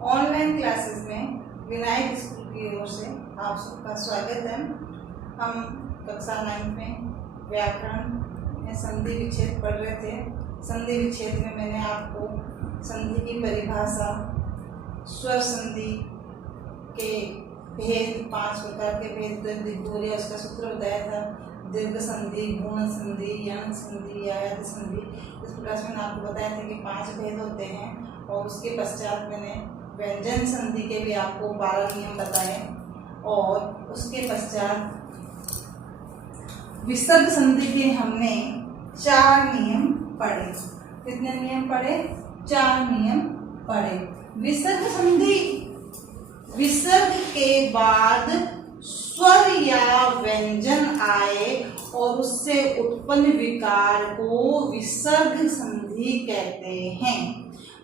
Online classes में Vinayak school की ओर से आप सबका स्वागत है। हम कक्षा 9 में व्याकरण में संधि विच्छेद पढ़ रहे थे। संधि विच्छेद में मैंने आपको संधि की परिभाषा, स्वर संधि के भेद, 5 प्रकार के भेद बोले, उसका सूत्र बताया था। दीर्घ संधि, गुण संधि, यण संधि, आयत संधि। इस प्रकार से मैंने आपको बताया था कि 5 भेद होते हैं। और उसके पश्चात मैंने व्यंजन संधि के भी आपको 12 नियम बताए। और उसके पश्चात विसर्ग संधि के हमने 4 नियम पढ़े। कितने नियम पढ़े? 4 नियम पढ़े। विसर्ग संधि, विसर्ग के बाद स्वर या व्यंजन आए और उससे उत्पन्न विकार को विसर्ग संधि कहते हैं।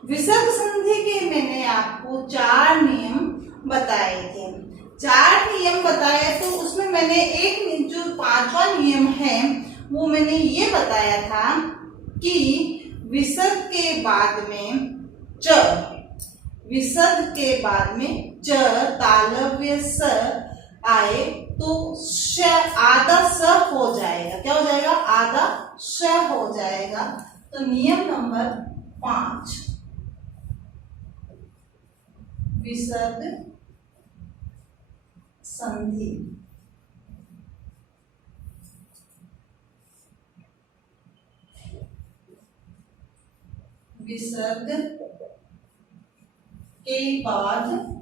विसर्ग संधि के मैंने आपको 4 नियम बताए थे। 4 नियम बताए तो उसमें मैंने एक जो 5वां नियम है वो मैंने ये बताया था कि विसर्ग के बाद में च, विसर्ग के बाद में च तालव्य स आए तो श आधा स हो जाएगा। क्या हो जाएगा? आधा श हो जाएगा। तो नियम नंबर 5, विसर्ग संधि। विसर्ग के बाद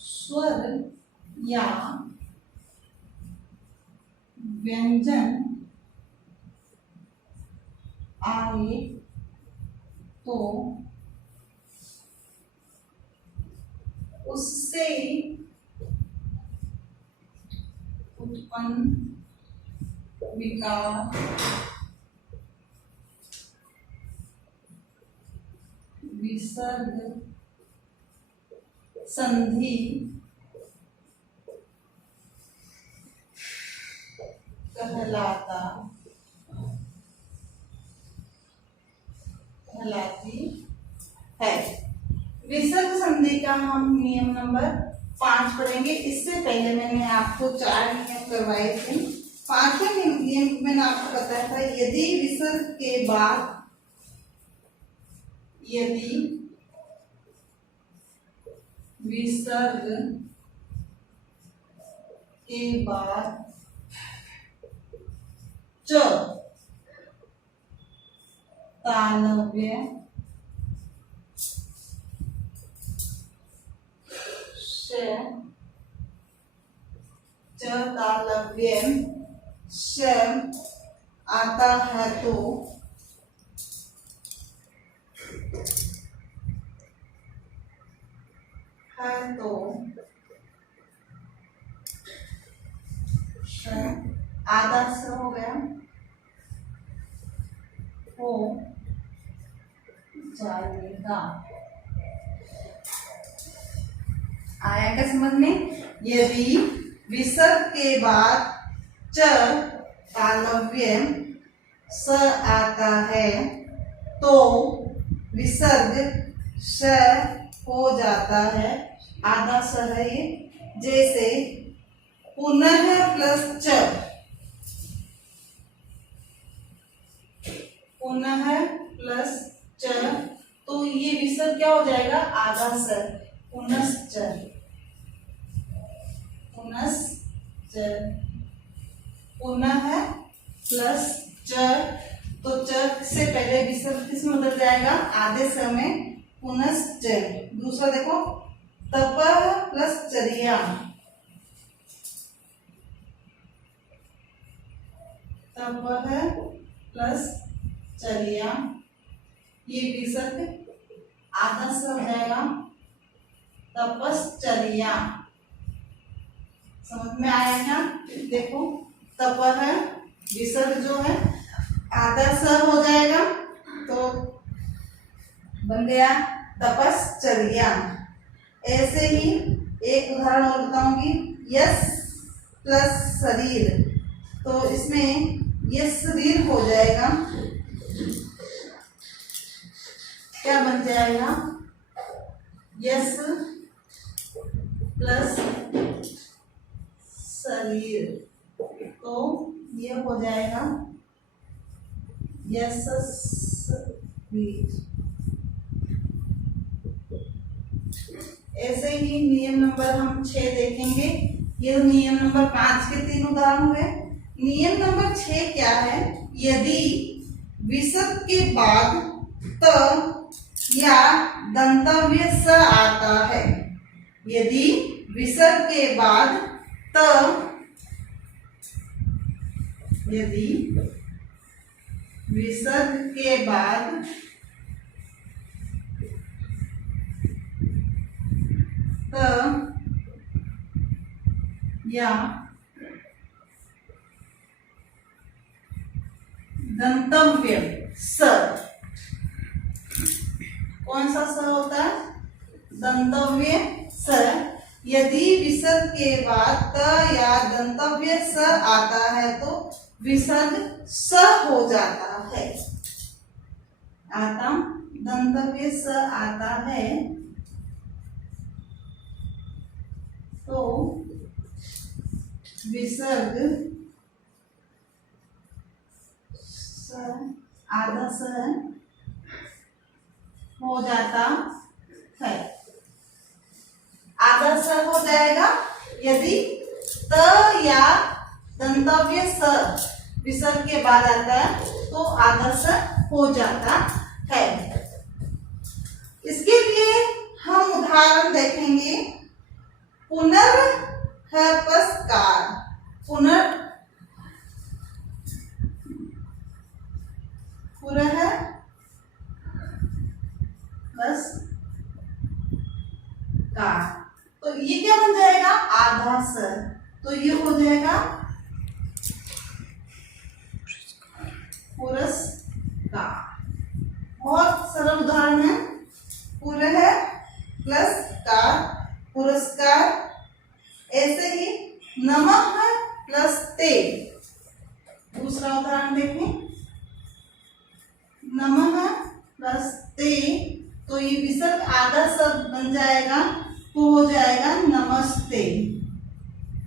स्वर या व्यंजन आए तो उससे उत्पन्न विकार विसर्ग संधि कहलाती है। विसर्ग संधि का हम नियम नंबर 5 पढ़ेंगे। इससे पहले मैंने आपको 4 नियम करवाए थे। 5वें नियम मैंने आपको बताया था, यदि विसर्ग के बाद, यदि विसर्ग के बाद च तालव्य श, च तालव्य श आता है तो आधा स हो गया, हो जाएगा। आया क्या समझ में? यदि विसर्ग के बाद च तालव्य स आता है तो विसर्ग श हो जाता है, आधा स है ये। जैसे पुनः प्लस च, पुनः प्लस च, तो ये विसर्ग क्या हो जाएगा? आधा स, पुनश्च, पुनश्च, पुनः प्लस च, तो च से पहले विसर्ग किस में बदल जाएगा? आधे स में पुनश्च। दूसरा देखो, तपः प्लस चर्या, तपः प्लस चर्या, ये विसर्ग आधा स हो जाएगा, तपश्चर्या। समझ में आया क्या? देखो, तपः विसर्ग जो है आधा स हो जाएगा तो बन गया तपश्चर्या। ऐसे ही एक उदाहरण और बताऊंगी, यस प्लस शरीर, तो इसमें यस शरीर हो जाएगा क्या बन जाएगा, यस प्लस शरीर, तो ये हो जाएगा यशस्वी। ऐसे ही नियम नंबर हम 6 देखेंगे। ये नियम नंबर 5 के 3 उदाहरण हुए। नियम नंबर 6 क्या है, यदि विसर्ग के बाद त या दंतव्य स आता है, यदि विसर्ग के बाद त, यदि विसर्ग के बाद त या दंतव्य स, कौन सा स होता है, दंतव्य स, यदि विसर्ग के बाद त या दंतव्य स आता है तो विसर्ग स हो जाता है। आता दंतव्य स आता है तो विसर्ग आधा स हो जाता है, आधा स हो जाएगा। यदि त या दंतव्य स विसर्ग के बाद आता है तो आधा स हो जाता है। इसके लिए हम उदाहरण देखेंगे। पुनर्हपस्कार, पुनर्हपस्कार, तो ये क्या बन जाएगा, आधा स, तो ये हो जाएगा पुरस्कार। बहुत सरल उदाहरण है, पुरः प्लस कार, पुरस्कार। ऐसे ही नमः प्लस ते, दूसरा उदाहरण देखें, नमः प्लस ते, तो ये विसर्ग आधा शब्द बन जाएगा तो हो जाएगा नमस्ते।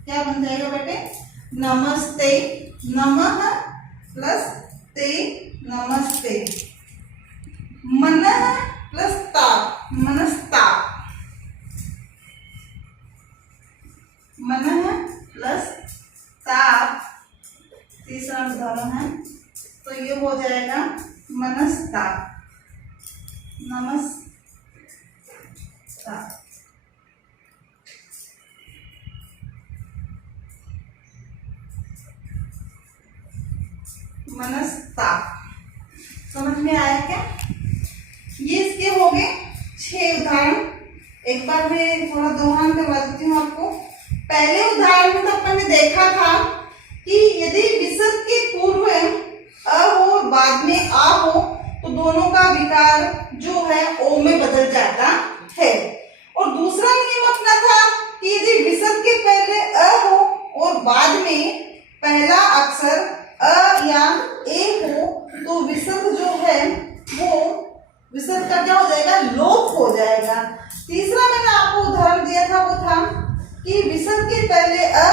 क्या बन जाएगा बेटे, नमस्ते, नमः प्लस ते नमस्ते। मनः प्लस ताप, मनस्ताप, मनः प्लस ताप, तीसरा उदाहरण है, तो ये हो जाएगा मनस्ताप, नमस्ताप। मनस्ताप, समझ में आया क्या? ये इसके हो गए 6 उदाहरण। एक बार मैं थोड़ा दोहरान करवा देती हूँ आपको। पहले उदाहरण में तो अपन ने देखा था कि यदि विसर्ग के पूर्व अ हो बाद में आ हो तो दोनों का विकार जो है ओ में बदल जाता है। और दूसरा नियम अपना था कि यदि विसर्ग के पहले अ हो और बाद में पहला अक्षर अ या ए हो तो विसर्ग जो है वो विसर्ग का क्या हो जाएगा, लोप हो जाएगा। तीसरा मैंने आपको उदाहरण दिया था, वो था कि विसर्ग के पहले अ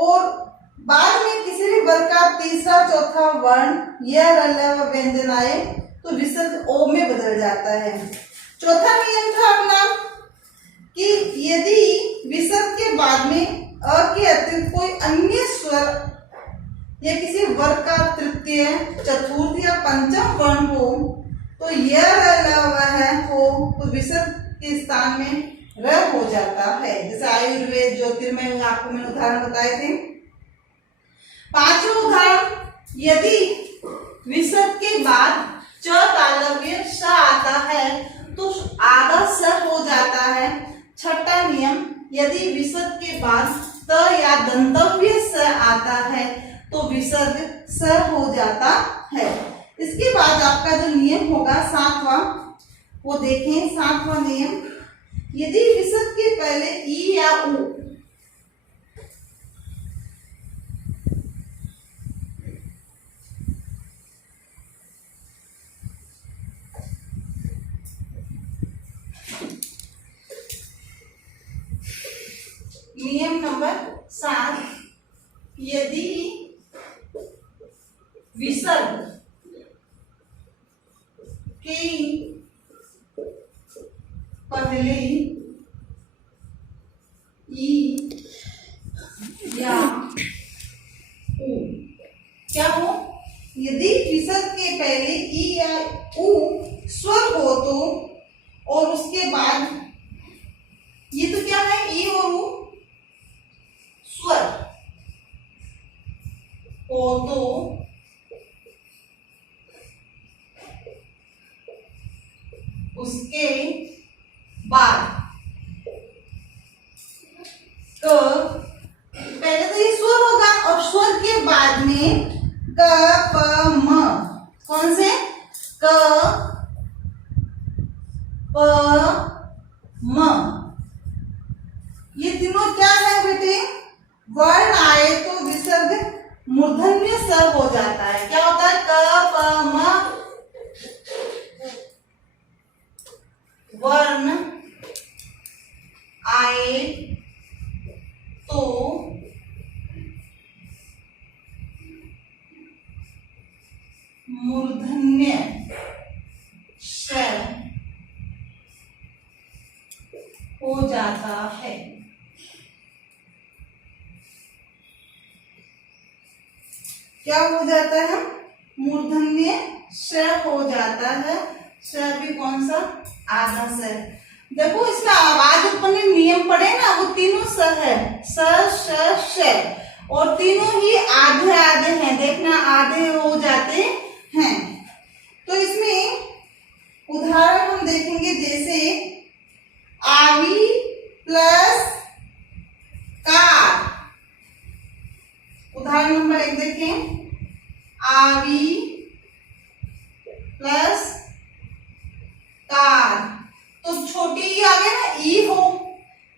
और बाद में किसी भी वर्ग का तीसरा चौथा वर्ण या व्यंजन आए तो विसर्ग ओ में बदल जाता है। चौथा नियम था अपना कि यदि विसर्ग के बाद में अ के अतिरिक्त कोई अन्य स्वर या किसी वर्ग का तृतीय चतुर्थ या पंचम वर्ण हो तो यह हो तो विसर्ग के स्थान में र हो जाता है। जैसे आयुर्वेद, ज्योतिर्मय, आपको मैंने उदाहरण बताए थे। पांचवा उदाहरण, यदि विसर्ग के बाद च तालव्य स आता है तो आधा स हो जाता है। छठा नियम, यदि विसर्ग के बाद त या दंतव्य स आता है तो विसर्ग स हो जाता है। इसके बाद आपका जो नियम होगा 7वां, वो देखें। 7वां नियम, यदि विसर्ग के पहले ई या उ विसर्ग के पहले ई या ऊ क्या हो, यदि विसर्ग के पहले ई या ऊ स्वर हो तो, और उसके बाद ये तो क्या है, ई और ऊ स्वर हो तो उसके बाद क, पहले तो ये स्वर होगा और स्वर के बाद में क प म, कौन से, क प म, ये तीनों क्या है बेटे, वर्ण आए तो विसर्ग मूर्धन्य स हो जाता है। क्या होता है, क प म, वर्ण आए तो मूर्धन्य श हो जाता है। क्या हो जाता है, मूर्धन्य श हो जाता है। श भी कौन सा, आधा स। देखो इसका आवाज उत्पन्न नियम पढ़े ना, वो तीनों स है, स श श, और तीनों ही आधे आधे हैं, देखना आधे हो जाते हैं। तो इसमें उदाहरण हम देखेंगे, जैसे आवी प्लस कार। उदाहरण नंबर 1 देखें, आवी प्लस कार, तो छोटी ई आ गया ना, ई हो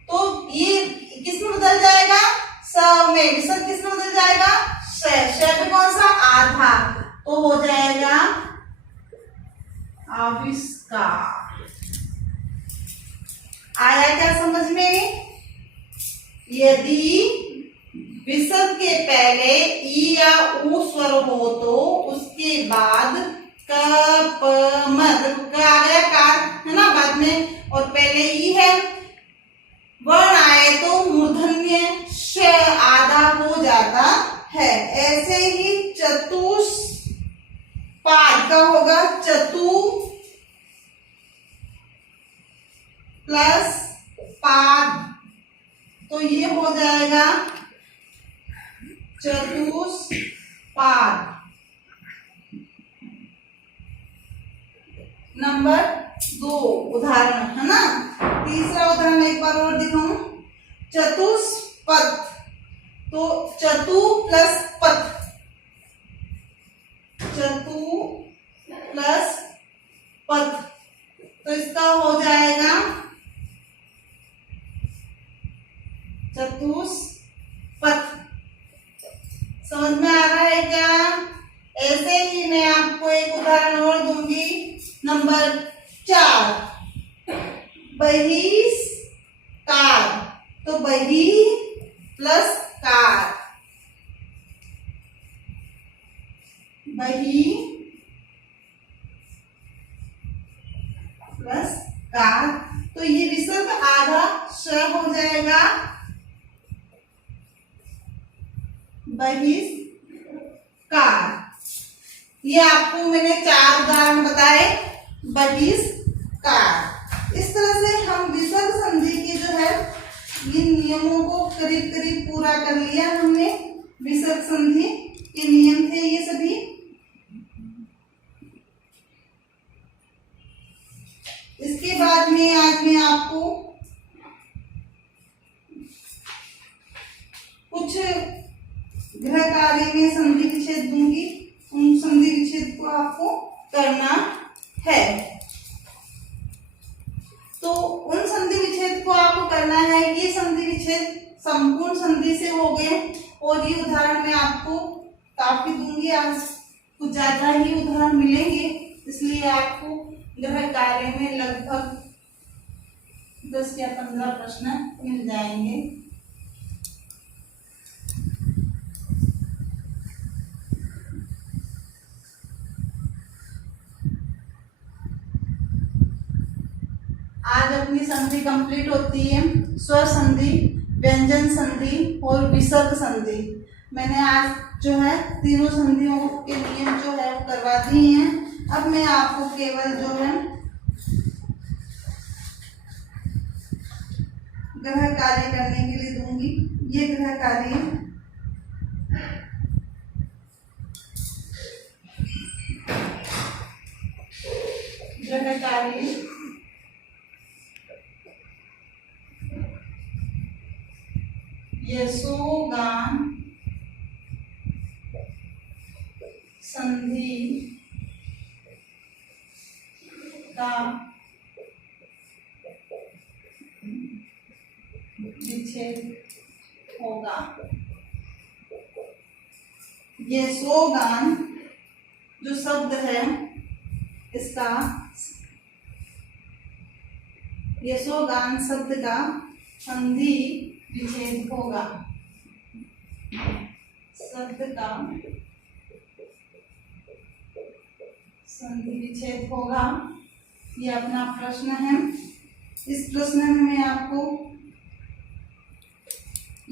तो ये किसमें बदल जाएगा, स में, विसर्ग किसमें बदल जाएगा, श। श में कौन सा, आधा, तो हो जाएगा आविष्कार। आया क्या समझ में, यदि विसर्ग के पहले ई या ऊ स्वर हो तो उसके बाद क प म, क आ गया कार है ना बाद में, और पहले ई है, वर्ण आए तो मूर्धन्य श आधा हो जाता है। ऐसे ही चतुष्पाद का होगा, चतु प्लस पाद, तो ये हो जाएगा चतुष्पाद। नंबर 2 उदाहरण है ना। तीसरा उदाहरण एक बार और दिखाऊं, चतुष्पथ, तो चतु प्लस पथ, चतु प्लस पथ, तो इसका हो जाएगा चतुष्पथ। समझ में आ रहा है क्या? ऐसे ही मैं आपको एक उदाहरण और दूंगी, नंबर 4, बहिष्कार, तो बहि प्लस कार, बहि प्लस कार, तो ये विसर्ग आधा श हो जाएगा, बहिष्कार। ये आपको मैंने 4 उदाहरण बताए, बहिष्कार। इस तरह से हम विसर्ग संधि के जो है इन नियमों को करीब करीब पूरा कर लिया हमने। विसर्ग संधि के नियम थे ये सभी। इसके बाद में आज मैं आपको कुछ गृह कार्य में संधि विच्छेद दूंगी, उन संधि विच्छेद को आपको करना है। तो उन संधि विच्छेद को आपको करना है, ये संधि विच्छेद संपूर्ण संधि से हो गए, और ये उदाहरण मैं आपको काफी दूंगी, आज कुछ ज्यादा ही उदाहरण मिलेंगे, इसलिए आपको गृह कार्य में लगभग 10 या 15 प्रश्न मिल जाएंगे। आज अपनी संधि कंप्लीट होती है, स्वर संधि, व्यंजन संधि और विसर्ग संधि। मैंने आज जो है तीनों संधियों के नियम जो है वो करवा दिए हैं। अब मैं आपको केवल जो है ग्रह कार्य करने के लिए दूंगी। ये ग्रह कार्य यशोगान संधि का विच्छेद होगा। यशोगान जो शब्द है इसका, यशोगान शब्द का संधि विच्छेद होगा। शब्द का संधि विच्छेद होगा। ये अपना प्रश्न है। इस प्रश्न में मैं आपको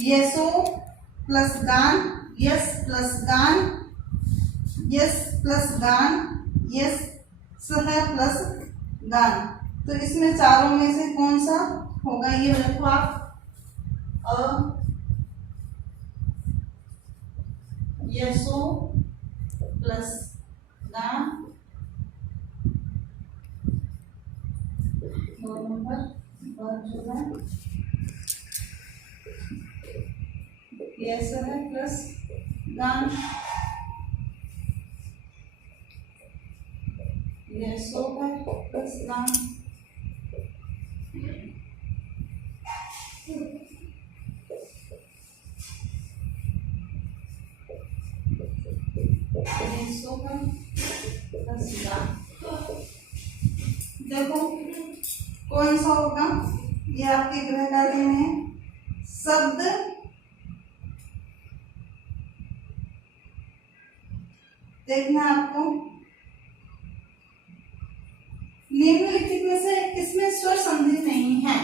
यशो प्लस गान, यस प्लस गान, यस प्लस गान, यस सह प्लस गान, तो इसमें चारों में से कौन सा होगा ये देखो आप। यशो प्लस गान, दो नंबर जो है यस है प्लस गान, यशो है प्लस गान, देखो कौन सा होगा ये आपके ग्रह कार्य में है। शब्द देखना आपको निम्नलिखित में से किसमें स्वर संधि नहीं है।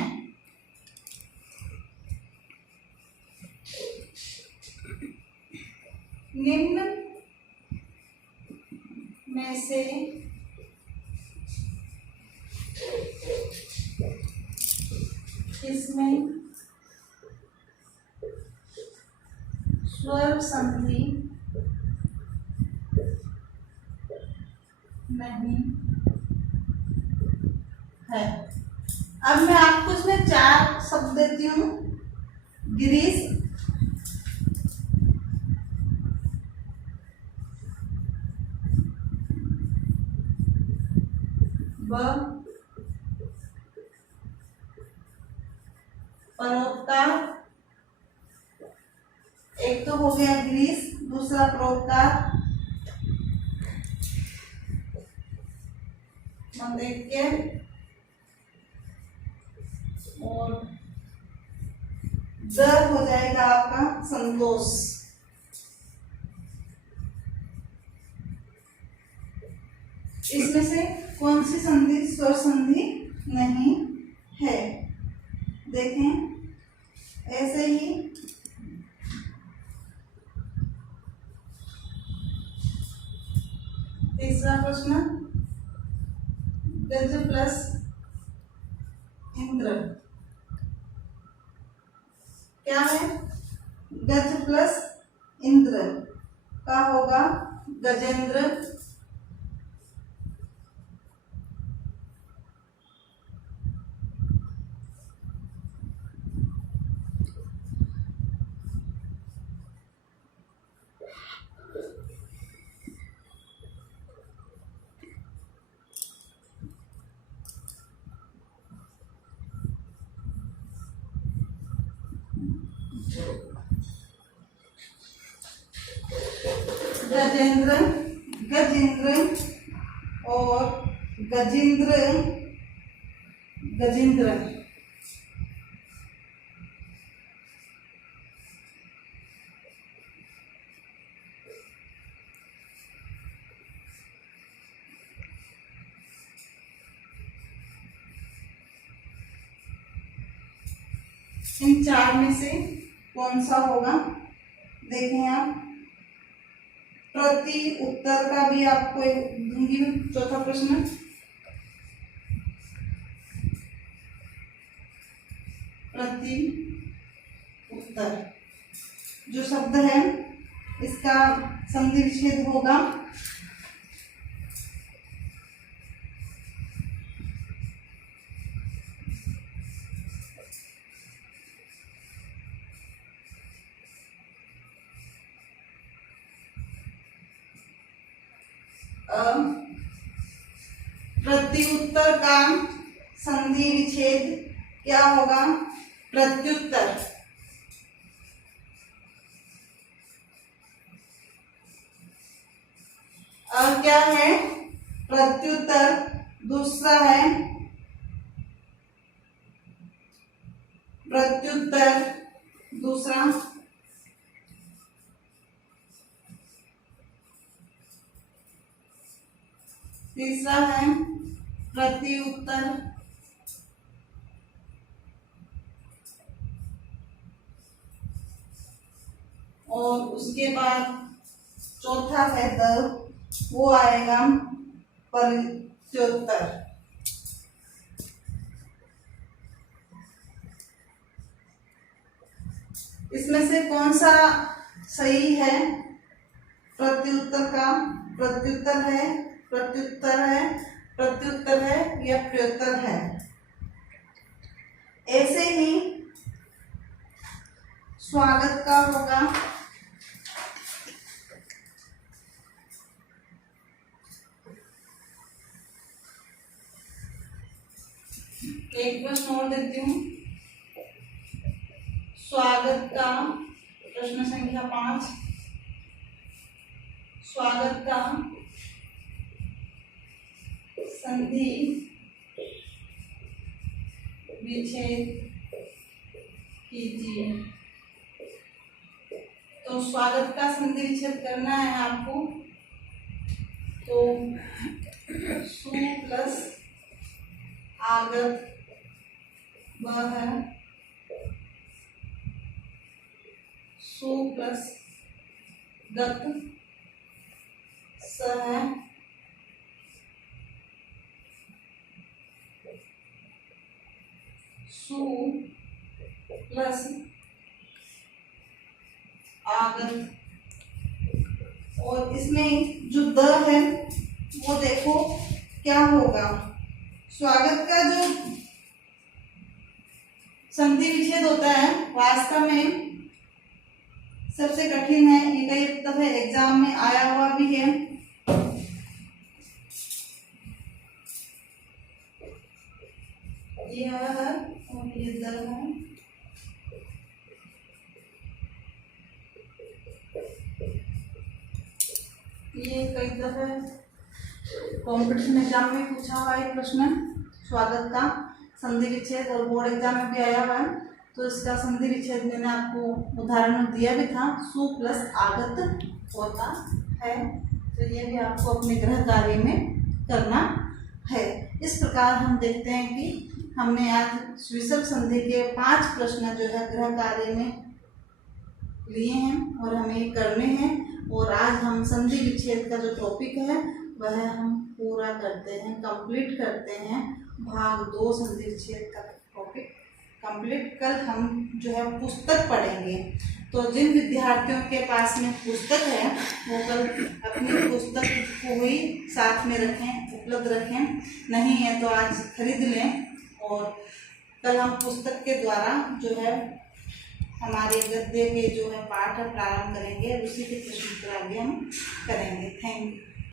निम्न में से इसमें स्वर संधि नहीं है। अब मैं आपको इसमें 4 शब्द देती हूँ। गिरीश, परोपकार, एक तो हो गया गिरीश, दूसरा परोपकार, मंदेक्य और दर हो जाएगा आपका संतोष। इसमें से कौन सी संधि स्वर संधि नहीं है। देखें ऐसे ही तीसरा प्रश्न, गज प्लस इंद्र क्या है। गज प्लस इंद्र का होगा गजेंद्र, गजेंद्र, गजेंद्र और गजेंद्र, गजेंद्र। इन चार में से कौन सा होगा? देखें आप, प्रति उत्तर का भी आपको दूंगी चौथा प्रश्न। प्रति उत्तर जो शब्द है इसका संधि विच्छेद होगा प्रति उत्तर का संधि विच्छेद क्या होगा? प्रत्युत्तर। क्या है? प्रत्युत्तर। दूसरा है प्रत्युत्तर, दूसरा तीसरा है प्रति उत्तर, और उसके बाद चौथा है वो आएगा प्रत्युत्तर। इसमें से कौन सा सही है? प्रत्युत्तर का प्रत्युत्तर है, प्रत्युत्तर है, प्रत्युत्तर है या प्रत्युत्तर है। ऐसे ही स्वागत का होगा एक प्रश्न और देती हूँ। स्वागत का प्रश्न संख्या 5, स्वागत का संधि विच्छेद कीजिए। तो स्वागत का संधि विच्छेद करना है आपको, तो सु प्लस आगत वह है, सु प्लस गत स है, सु प्लस आगत, और इसमें जो द है वो देखो क्या होगा। स्वागत का जो संधि विच्छेद होता है वास्तव में सबसे कठिन है, ये कई दफे एग्जाम में आया हुआ भी है। ये है और ये दर है, ये कई दफे कंपटीशन एग्जाम में पूछा हुआ है प्रश्न, स्वागत का संधि विच्छेद, और बोर्ड एग्जाम में भी आया हुआ है। तो इसका संधि विच्छेद मैंने आपको उदाहरण दिया भी था, सु प्लस आगत होता है। तो ये भी आपको अपने गृह कार्य में करना है। इस प्रकार हम देखते हैं कि हमने आज विसर्ग संधि के 5 प्रश्न जो है गृह कार्य में लिए हैं और हमें करने हैं। और आज हम संधि विच्छेद का जो टॉपिक है वह हम पूरा करते हैं, कंप्लीट करते हैं। भाग 2 संधि विच्छेद का टॉपिक कंप्लीट। कल हम जो है पुस्तक पढ़ेंगे। तो जिन विद्यार्थियों के पास में पुस्तक है वो कल अपनी पुस्तक को ही साथ में रखें, उपलब्ध रखें। नहीं है तो आज खरीद लें, और कल हम पुस्तक के द्वारा जो है हमारे गद्य के जो है पाठ प्रारंभ करेंगे। उसी के प्रश्न उत्तर आगे हम करेंगे। Thank you.